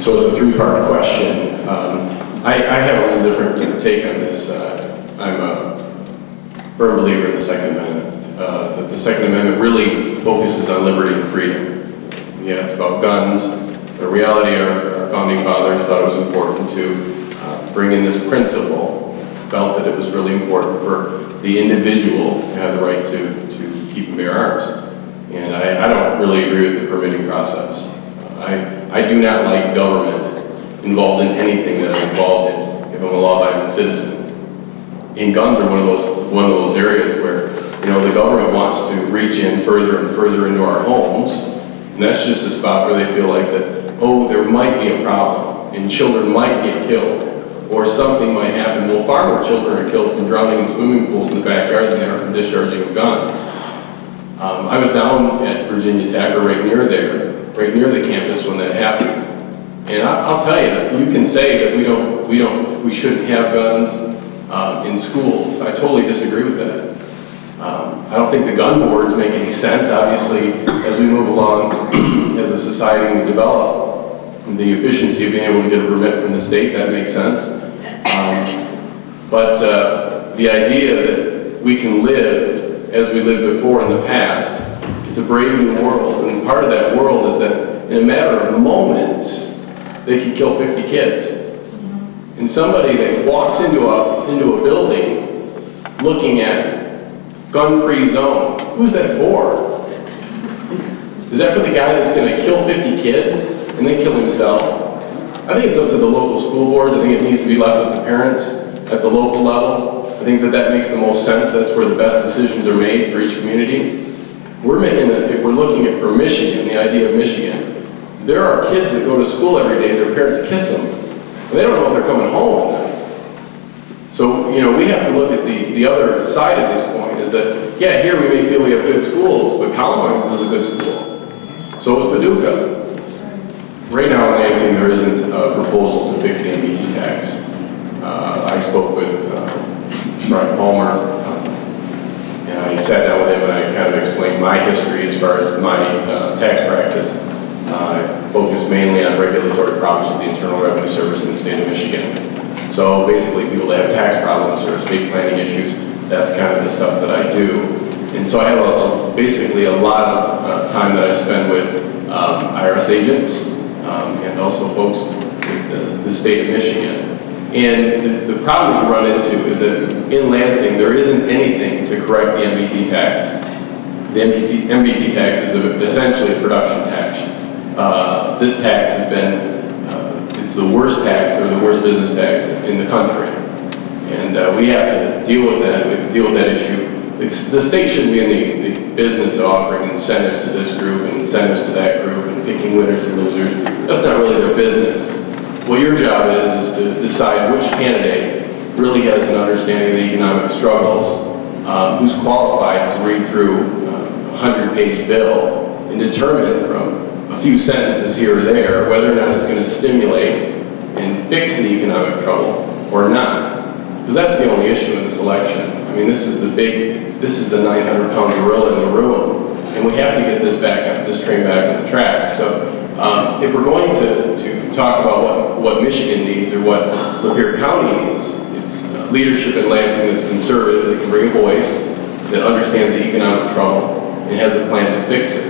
So it's a three-part question. I have a little different take on this. I'm a firm believer in the Second Amendment. The Second Amendment really focuses on liberty and freedom. Yeah, it's about guns. The reality, our founding fathers thought it was important to bring in this principle, felt that it was really important for the individual to have the right to keep and bear arms. And I don't really agree with the permitting process. I do not like government involved in anything that I'm involved in if I'm a law-abiding citizen. And guns are one of those areas where, you know, the government wants to reach in further and further into our homes, and that's just a spot where they feel like that, oh, there might be a problem, and children might get killed, or something might happen. Well, far more children are killed from drowning in swimming pools in the backyard than they are from discharging of guns. I was down at Virginia Tech, or right near there, right near the campus when that happened. And I'll tell you, you can say that we shouldn't have guns in schools. I totally disagree with that. I don't think the gun boards make any sense. Obviously, as we move along as a society we develop, the efficiency of being able to get a permit from the state, that makes sense. But the idea that we can live as we lived before in the past, it's a brave new world. And part of that world is that in a matter of moments, they can kill 50 kids. And somebody that walks into a building looking at gun-free zone, who's that for? Is that for the guy that's going to kill 50 kids and then kill himself? I think it's up to the local school boards. I think it needs to be left with the parents at the local level. I think that makes the most sense. That's where the best decisions are made for each community. If we're looking at for Michigan, the idea of Michigan, there are kids that go to school every day, their parents kiss them, and they don't know if they're coming home at night. So, you know, we have to look at the other side of this point, is that, yeah, here we may feel we have good schools, but Columbine is a good school. So is Paducah. Right now in Lansing, there isn't a proposal to fix the MBT tax. I spoke with Brian Palmer, and I sat down with him and I kind of explained my history as far as my tax practice. I focus mainly on regulatory problems with the Internal Revenue Service in the state of Michigan. So basically people that have tax problems or estate planning issues, that's kind of the stuff that I do. And so I have basically a lot of time that I spend with IRS agents and also folks with the state of Michigan. And the problem you run into is that in Lansing, there isn't anything to correct the MBT tax. The MBT tax is essentially a production tax. This tax has been, it's the worst tax, or the worst business tax in the country. And we have to deal with that issue. The state shouldn't be in the business of offering incentives to this group and incentives to that group and picking winners and losers. That's not really their business. What your job is to decide which candidate really has an understanding of the economic struggles, who's qualified to read through a 100-page bill and determine from a few sentences here or there whether or not it's going to stimulate and fix the economic trouble or not. Because that's the only issue in this election. I mean, this is the 900-pound gorilla in the room, and we have to get this train back on the track. So if we're going to talk about what Michigan needs or what Lapeer County needs, it's leadership in Lansing that's conservative, that can bring a voice, that understands the economic trouble, and has a plan to fix it.